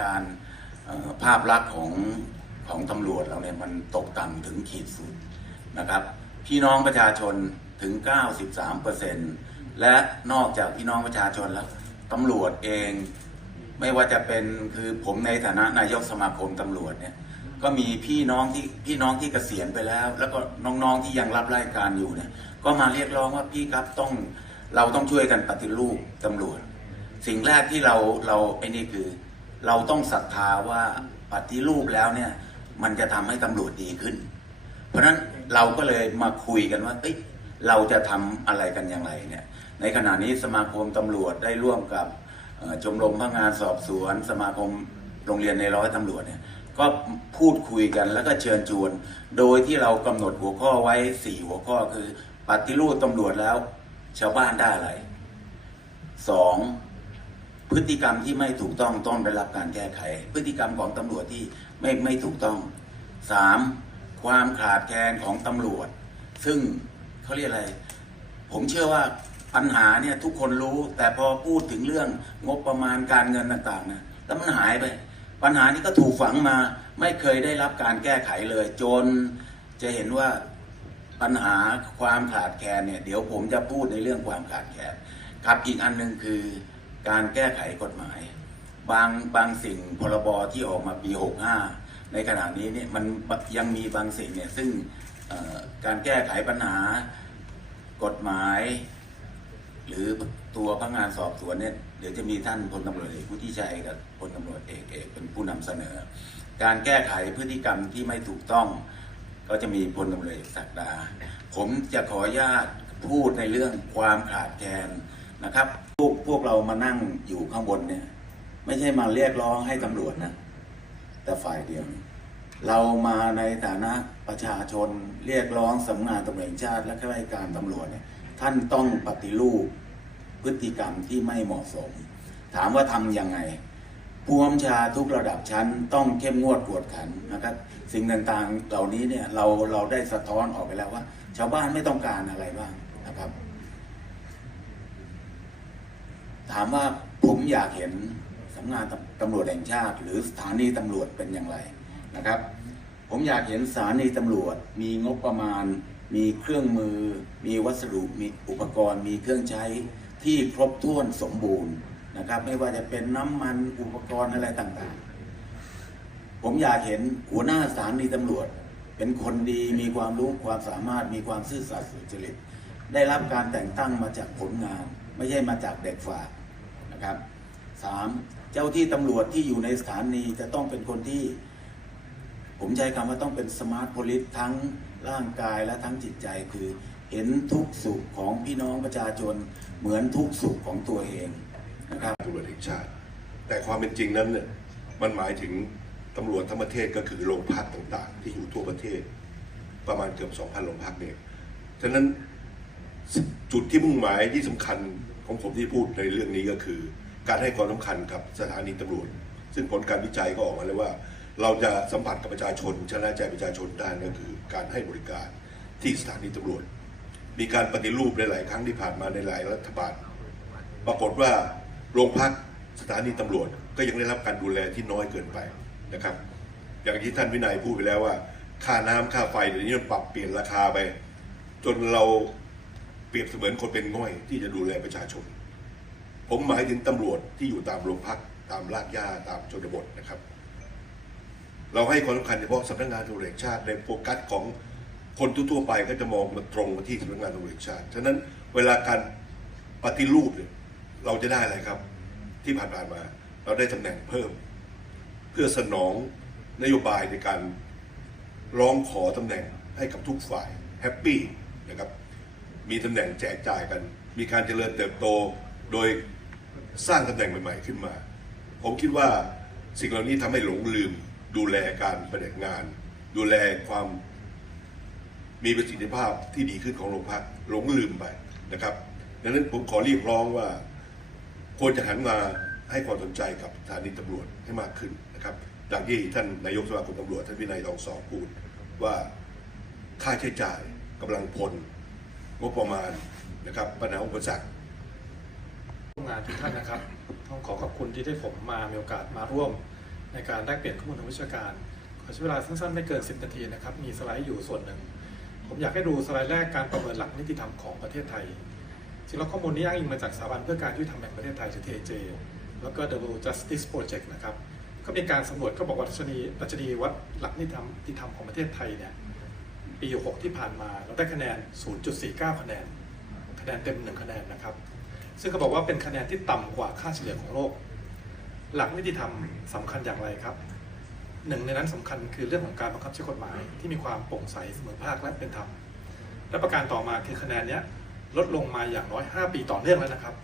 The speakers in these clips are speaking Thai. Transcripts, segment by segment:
การภาพลักษณ์ของของตำรวจเราเนี่ยมันตกต่ำถึงขีดสุดนะครับ พี่น้องประชาชนถึง 93%และนอกจากพี่น้องประชาชนแล้วตำรวจเองไม่ว่าจะเป็นคือผมในฐานะนายกสมาคมตำรวจเนี่ยก็มีพี่น้องที่พี่น้องที่เกษียณไปแล้ว แล้วก็น้องๆที่ยังรับราชการอยู่เนี่ยก็มาเรียกร้องว่าพี่ครับต้องเราต้องช่วยกันปฏิรูปตำรวจ สิ่งแรกที่เราเราไอ้นี่คือ เราต้องศรัทธาว่าปฏิรูปแล้วเนี่ย มันจะทำให้ตำรวจดีขึ้น เพราะฉะนั้นเราก็เลยมาคุยกันว่าเอ้ยเราจะทำอะไรกันอย่างไรเนี่ย ในขณะนี้สมาคมตำรวจได้ร่วมกับชมรมพนักงานสอบสวน สมาคมโรงเรียนในร้อยตำรวจเนี่ยก็พูดคุยกันแล้วก็เชิญชวน โดยที่เรากำหนดหัวข้อไว้สี่หัวข้อคือ ปฏิรูปตำรวจแล้ว ชาวบ้านได้อะไรสอง พฤติกรรมที่ไม่ถูกต้องต้องได้รับการแก้ไข พฤติกรรมของตำรวจที่ไม่ไม่ถูกต้องสามความขาดแคลนของตำรวจ ซึ่งเขาเรียกอะไร ผมเชื่อว่าปัญหาเนี่ยทุกคนรู้ แต่พอพูดถึงเรื่องงบประมาณการเงินต่างๆนะแล้วมันหายไป ปัญหานี้ก็ถูกฝังมาไม่เคยได้รับการแก้ไขเลย จนจะเห็นว่าปัญหาความขาดแคลนเนี่ยเดี๋ยวผมจะพูดในเรื่องความขาดแคลนครับอีกอันหนึ่งคือ การแก้ไขกฎหมาย บางบางสิ่งพรบที่ออกมาปี 65 ในขณะนี้เนี่ยมันยังมีบางสิ่งเนี่ยซึ่งการแก้ไขปัญหากฎหมาย หรือตัวพนักงานสอบสวนเนี่ยเดี๋ยวจะมีท่านพลตำรวจเอกผู้ที่ชัยกับพลตำรวจเอกเอกเป็นผู้นำเสนอ การแก้ไขพฤติกรรมที่ไม่ถูกต้องก็จะมีพลตำรวจเอกศักดา ผมจะขออนุญาตพูดในเรื่องความขาดแคลนนะครับ พวกพวกเรามานั่งอยู่ข้างบนเนี่ย ไม่ใช่มาเรียกร้องให้ตำรวจนะ แต่ฝ่ายเดียว เรามาในฐานะประชาชนเรียกร้องสำนักงานตำรวจแห่งชาติ และข้าราชการตำรวจเนี่ยท่านต้องปฏิรูปพฤติกรรมที่ไม่เหมาะสม ถามว่าทำยังไงผู้บัญชาทุกระดับชั้นต้องเข้มงวดกวดขันนะครับ สิ่งต่างๆเหล่านี้เนี่ยเราเราได้สะท้อนออกไปแล้วว่า ชาวบ้านไม่ต้องการอะไรบ้างนะครับ ถามว่าผมอยากเห็นสำนักงานตำรวจแห่งชาติ หรือสถานีตำรวจเป็นอย่างไรนะครับ ผมอยากเห็นสถานีตำรวจมีงบประมาณ มีเครื่องมือ มีวัสดุมีอุปกรณ์ มีเครื่องใช้ที่ครบถ้วนสมบูรณ์นะครับ ไม่ว่าจะเป็นน้ำมันอุปกรณ์อะไรต่างๆ ผมอยากเห็นหัวหน้าสถานีตำรวจ เป็นคนดีมีความรู้ความสามารถมีความซื่อสัตย์สุจริตได้รับการแต่งตั้งมาจากผลงาน ไม่ใช่มาจากเด็กฝาก นะครับสามเจ้าที่ตำรวจที่อยู่ในสถานีจะต้องเป็นคนที่ ผมใช้คำว่าต้องเป็นสมาร์ทโพลิสทั้งร่างกายและทั้งจิตใจคือเห็นทุกสุขของพี่น้องประชาชนเหมือนทุกสุขของตัวเองนะครับตำรวจแห่งชาติ แต่ความเป็นจริงนั้นเนี่ยมันหมายถึงตำรวจทั้งประเทศก็คือโรงพักต่างๆ ที่อยู่ทั่วประเทศ ประมาณเกือบ 2,000 โรงพักเนี่ย ฉะนั้นจุดที่มุ่งหมายที่สำคัญ ของผมที่พูดในเรื่องนี้ก็คือ การให้ความสำคัญกับสถานีตำรวจ ซึ่งผลการวิจัยก็ออกมาแล้วว่า เราจะสัมผัสกับประชาชนชนะใจประชาชนได้ก็คือ การให้บริการที่สถานีตำรวจ มีการปฏิรูปหลาย ๆ ครั้งที่ผ่านมาในหลายรัฐบาล ปรากฏว่าโรงพักสถานีตำรวจ ก็ยังได้รับการดูแลที่น้อยเกินไปนะครับ อย่างที่ท่านวินัยพูดไปแล้วว่า ค่าน้ำค่าไฟเดี๋ยวนี้มันปรับเปลี่ยนราคาไป จนเรา เปรียบเสมือนคนเป็นง่อยที่จะดูแลประชาชน ผมหมายถึงตำรวจที่อยู่ตามโรงพักตามลาดย่าตามชนบทนะครับ เราให้ความสำคัญเฉพาะสำนักงานตำรวจแห่งชาติในโฟกัสของคนทั่วไปก็จะมองมาตรงมาที่สำนักงานตำรวจแห่งชาติฉะนั้นเวลาการปฏิรูปเนี่ยเราจะได้อะไรครับ ที่ผ่านมาเราได้ตำแหน่งเพิ่ม เพื่อสนองนโยบายในการร้องขอตำแหน่งให้กับทุกฝ่ายแฮปปี้ มีตำแหน่งแจกจ่ายกัน มีการเจริญเติบโตโดยสร้างตำแหน่งใหม่ ๆ ขึ้นมา ผมคิดว่าสิ่งเหล่านี้ทำให้หลงลืม ดูแลการปฏิบัติงาน ดูแลความมีประสิทธิภาพที่ดีขึ้นของโรงพักหลงลืมไปนะครับ ดังนั้นผมขอเรียกร้องว่าควรจะหันมาให้ความสนใจกับสถานีตำรวจให้มากขึ้นนะครับจากที่ท่านนายกสมาคมตำรวจท่านวินัยทองสอบพูดว่าค่าใช้จ่ายกำลังพล งบประมาณนะครับปัญหาอุปสรรคร่วมงานทุกท่านนะครับ ต้องขอขอบคุณที่ได้ผมมามีโอกาสมาร่วม ในการแลกเปลี่ยนข้อมูลทางวิชาการ ขอใช้เวลาสั้นๆไม่เกิน 10 นาทีนะครับ มีสไลด์อยู่ส่วนหนึ่ง ผมอยากให้ดูสไลด์แรกการประเมินหลักนิติธรรมของประเทศไทยจริงแล้วข้อมูลนี้อ้างอิงมาจากสถาบันเพื่อการยุติธรรมแห่งประเทศไทยหรือ TJ แล้วก็ The World Justice Project นะครับ ก็มีการสำรวจก็บอกว่าดัชนีดัชนีวัดหลักนิติธรรมนิติธรรมของประเทศไทยเนี่ย ปี6ที่ผ่านมาเราได้คะแนน 0.49 คะแนน คะแนนเต็ม 1 คะแนนนะครับ ซึ่งเขาบอกว่าเป็นคะแนนที่ต่ำกว่าค่าเฉลี่ยของโลก หลักนิติธรรมสำคัญอย่างไรครับ หนึ่งในนั้นสำคัญคือเรื่องของการบังคับใช้กฎหมายที่มีความโปร่งใสเสมอภาคและเป็นธรรม และประการต่อมาคือคะแนนนี้ลดลงมาอย่างน้อย 5 ปีต่อเนื่องแล้วนะครับ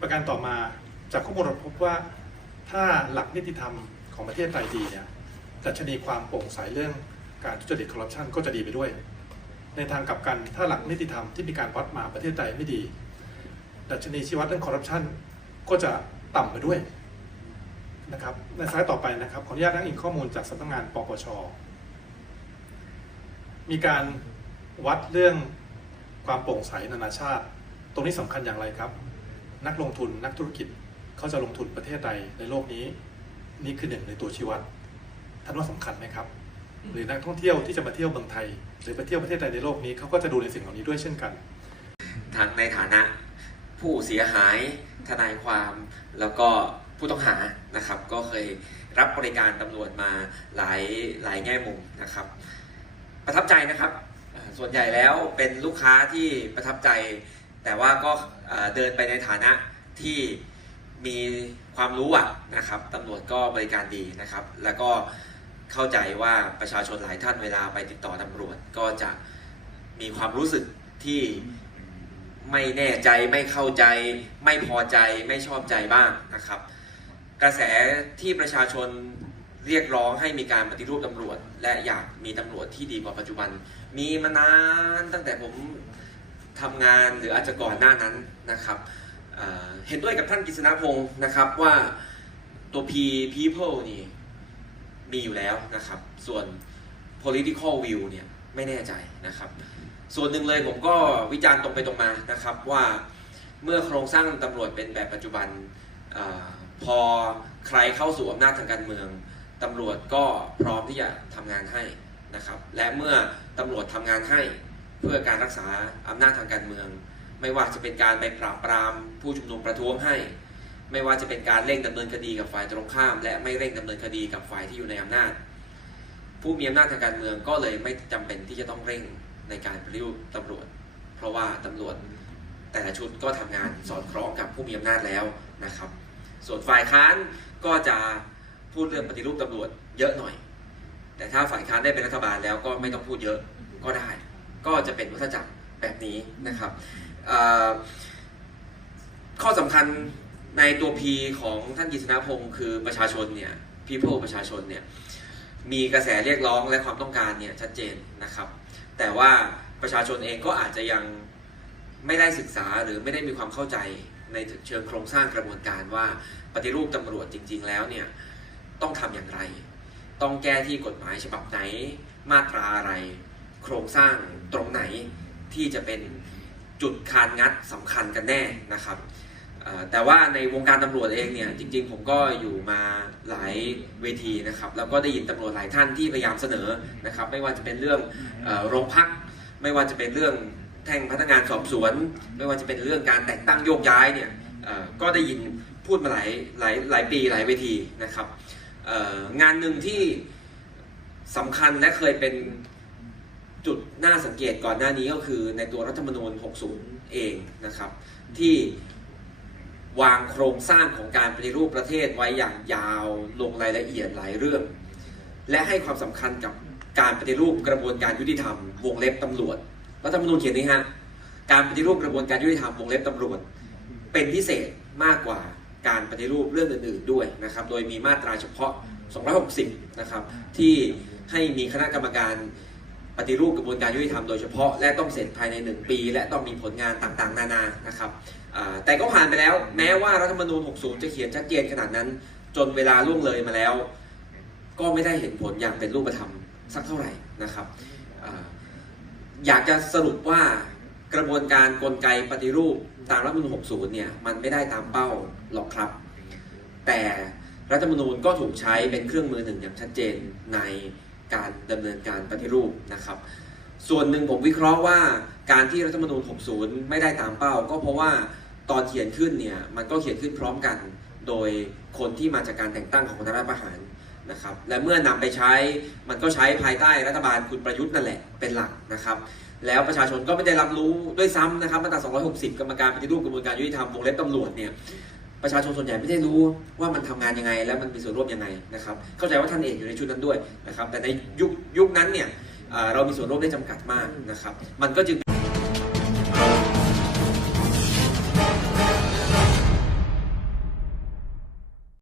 ประการต่อมาจากข้อมูลเราพบว่าถ้าหลักนิติธรรมของประเทศไทยดีเนี่ยดัชนีความโปร่งใสเรื่อง การทุจริตคอร์รัปชันก็จะดีไปด้วย ในทางกลับกันถ้าหลักนิติธรรมที่มีการวัดมาประเทศไทยไม่ดี ดัชนีชี้วัดเรื่องคอร์รัปชันก็จะต่ำไปด้วยนะครับในสไลด์ต่อไปนะครับขออนุญาตอ้างอิงข้อมูลจากสำนักงานปปช มีการวัดเรื่องความโปร่งใสนานาชาติ ตรงนี้สำคัญอย่างไรครับ นักลงทุนนักธุรกิจเขาจะลงทุนประเทศใดในโลกนี้ นี่คือหนึ่งในตัวชี้วัดท่านว่าสำคัญไหมครับ หรือนักท่องเที่ยวที่จะมาเที่ยวเมืองไทย หรือไปเที่ยวประเทศใดในโลกนี้เขาก็จะดูในสิ่งเหล่านี้ด้วยเช่นกัน ทั้งในฐานะผู้เสียหายทนายความแล้วก็ผู้ต้องหานะครับ ก็เคยรับบริการตำรวจมาหลายหลายแง่มุมนะครับ ประทับใจนะครับ ส่วนใหญ่แล้วเป็นลูกค้าที่ประทับใจ แต่ว่าก็เอ่อเดินไปในฐานะที่มีความรู้อะนะครับตำรวจก็บริการดีนะครับ แล้วก็ เข้าใจว่าประชาชนหลายท่านเวลาไปติดต่อตำรวจก็จะมีความรู้สึกที่ไม่แน่ใจไม่เข้าใจ ไม่พอใจไม่ชอบใจบ้างนะครับ กระแสที่ประชาชนเรียกร้องให้มีการปฏิรูปตำรวจ และอยากมีตำรวจที่ดีกว่าปัจจุบัน มีมานานตั้งแต่ผมทำงานหรืออาจจะก่อนหน้านั้นนะครับเเห็นด้วยกับท่านกฤษณพงศ์นะครับว่าตัว P people นี่ มีอยู่แล้วนะครับ ส่วน political view เนี่ยไม่แน่ใจนะครับ ส่วนหนึ่งเลยผมก็วิจารณ์ตรงไปตรงมานะครับว่าเมื่อโครงสร้างตำรวจเป็นแบบปัจจุบันอพอใครเข้าสู่อำนาจทางการเมืองตำรวจก็พร้อมที่จะทำงานให้นะครับ และเมื่อตำรวจทำงานให้เพื่อการรักษาอำนาจทางการเมือง ไม่ว่าจะเป็นการไปปราบปรามผู้ชุมนุมประท้วงให้ ไม่ว่าจะเป็นการเร่งดำเนินคดีกับฝ่ายตรงข้าม และไม่เร่งดำเนินคดีกับฝ่ายที่อยู่ในอำนาจ ผู้มีอำนาจทางการเมืองก็เลยไม่จำเป็นที่จะต้องเร่งในการปฏิรูปตำรวจ เพราะว่าตำรวจแต่ละชุดก็ทำงานสอดคล้องกับผู้มีอำนาจแล้วนะครับ ส่วนฝ่ายค้านก็จะพูดเรื่องปฏิรูปตำรวจเยอะหน่อย แต่ถ้าฝ่ายค้านได้เป็นรัฐบาลแล้วก็ไม่ต้องพูดเยอะก็ได้ ก็จะเป็นวัฏจักรแบบนี้นะครับข้อสำคัญ ในตัว P ของท่านกฤษณพงศ์คือประชาชนเนี่ย people ประชาชนเนี่ย มีกระแสเรียกร้องและความต้องการเนี่ยชัดเจนนะครับ แต่ว่าประชาชนเองก็อาจจะยังไม่ได้ศึกษาหรือไม่ได้มีความเข้าใจในเชิงโครงสร้างกระบวนการว่าปฏิรูปตำรวจจริง ๆ แล้วเนี่ยต้องทำอย่างไร ต้องแก้ที่กฎหมายฉบับไหน มาตราอะไร โครงสร้างตรงไหนที่จะเป็นจุดคานงัดสำคัญกันแน่นะครับ แต่ว่าในวงการตำรวจเองเนี่ยจริง ๆ ผมก็อยู่มาหลายเวทีนะครับแล้วก็ได้ยินตำรวจหลายท่านที่พยายามเสนอนะครับไม่ว่าจะเป็นเรื่องโรงพัก ไม่ว่าจะเป็นเรื่องแท่งพนักงานสอบสวน ไม่ว่าจะเป็นเรื่องการแต่งตั้งโยกย้ายเนี่ยก็ได้ยินพูดมาหลายหลายหลายปีหลายเวทีนะครับงานหนึ่งที่สำคัญและเคยเป็นจุดน่าสังเกตก่อนหน้านี้ก็คือในตัวรัฐธรรมนูญ 60 เองนะครับที่ วางโครงสร้างของการปฏิรูปประเทศไว้อย่างยาวลงรายละเอียดหลายเรื่อง และให้ความสำคัญกับการปฏิรูปกระบวนการยุติธรรม วงเล็บตำรวจรัฐธรรมนูญเขียนนี้ฮะการปฏิรูปกระบวนการยุติธรรมวงเล็บตำรวจ เป็นพิเศษมากกว่าการปฏิรูปเรื่องอื่นๆด้วยนะครับโดยมีมาตราเฉพาะ 260 นะครับที่ให้มีคณะกรรมการปฏิรูปกระบวนการยุติธรรมโดยเฉพาะและต้องเสร็จภายใน 1 ปี และต้องมีผลงานต่างๆ นานานะครับ แต่ก็ผ่านไปแล้ว แม้ว่ารัฐธรรมนูญ 60 จะเขียนชัดเจนขนาดนั้น จนเวลาล่วงเลยมาแล้ว ก็ไม่ได้เห็นผลอย่างเป็นรูปธรรมสักเท่าไหร่นะครับออยากจะสรุปว่ากระบวนการกลไกปฏิรูปตามรัฐธรรมนูญ 60 เนี่ยมันไม่ได้ตามเป้าหรอกครับ แต่รัฐธรรมนูญก็ถูกใช้เป็นเครื่องมือหนึ่งอย่างชัดเจนในการดำเนินการปฏิรูปนะครับ ส่วนหนึ่งผมวิเคราะห์ว่าการที่รัฐธรรมนูญ 60 ไม่ได้ตามเป้า ก็เพราะว่า ตอนเขียนขึ้นเนี่ยมันก็เขียนขึ้นพร้อมกัน โดยคนที่มาจากการแต่งตั้งของคณะรัฐประหารนะครับและเมื่อนำไปใช้มันก็ใช้ภายใต้รัฐบาลคุณประยุทธ์นั่นแหละเป็นหลักนะครับ แล้วประชาชนก็ไม่ได้รับรู้ด้วยซ้ำนะครับมาตรา 260 กรรมการปฏิรูปกระบวนการยุติธรรมวงเล็บตำรวจเนี่ยประชาชนส่วนใหญ่ไม่ได้รู้ว่ามันทำงานยังไง และมันมีส่วนร่วมยังไงนะครับเข้าใจว่าท่านเอกอยู่ในชุดนั้นด้วยนะครับแต่ในยุคยุคนั้นเนี่ยเอ่อเรามีส่วนร่วมได้จำกัดมากนะครับมันก็จึง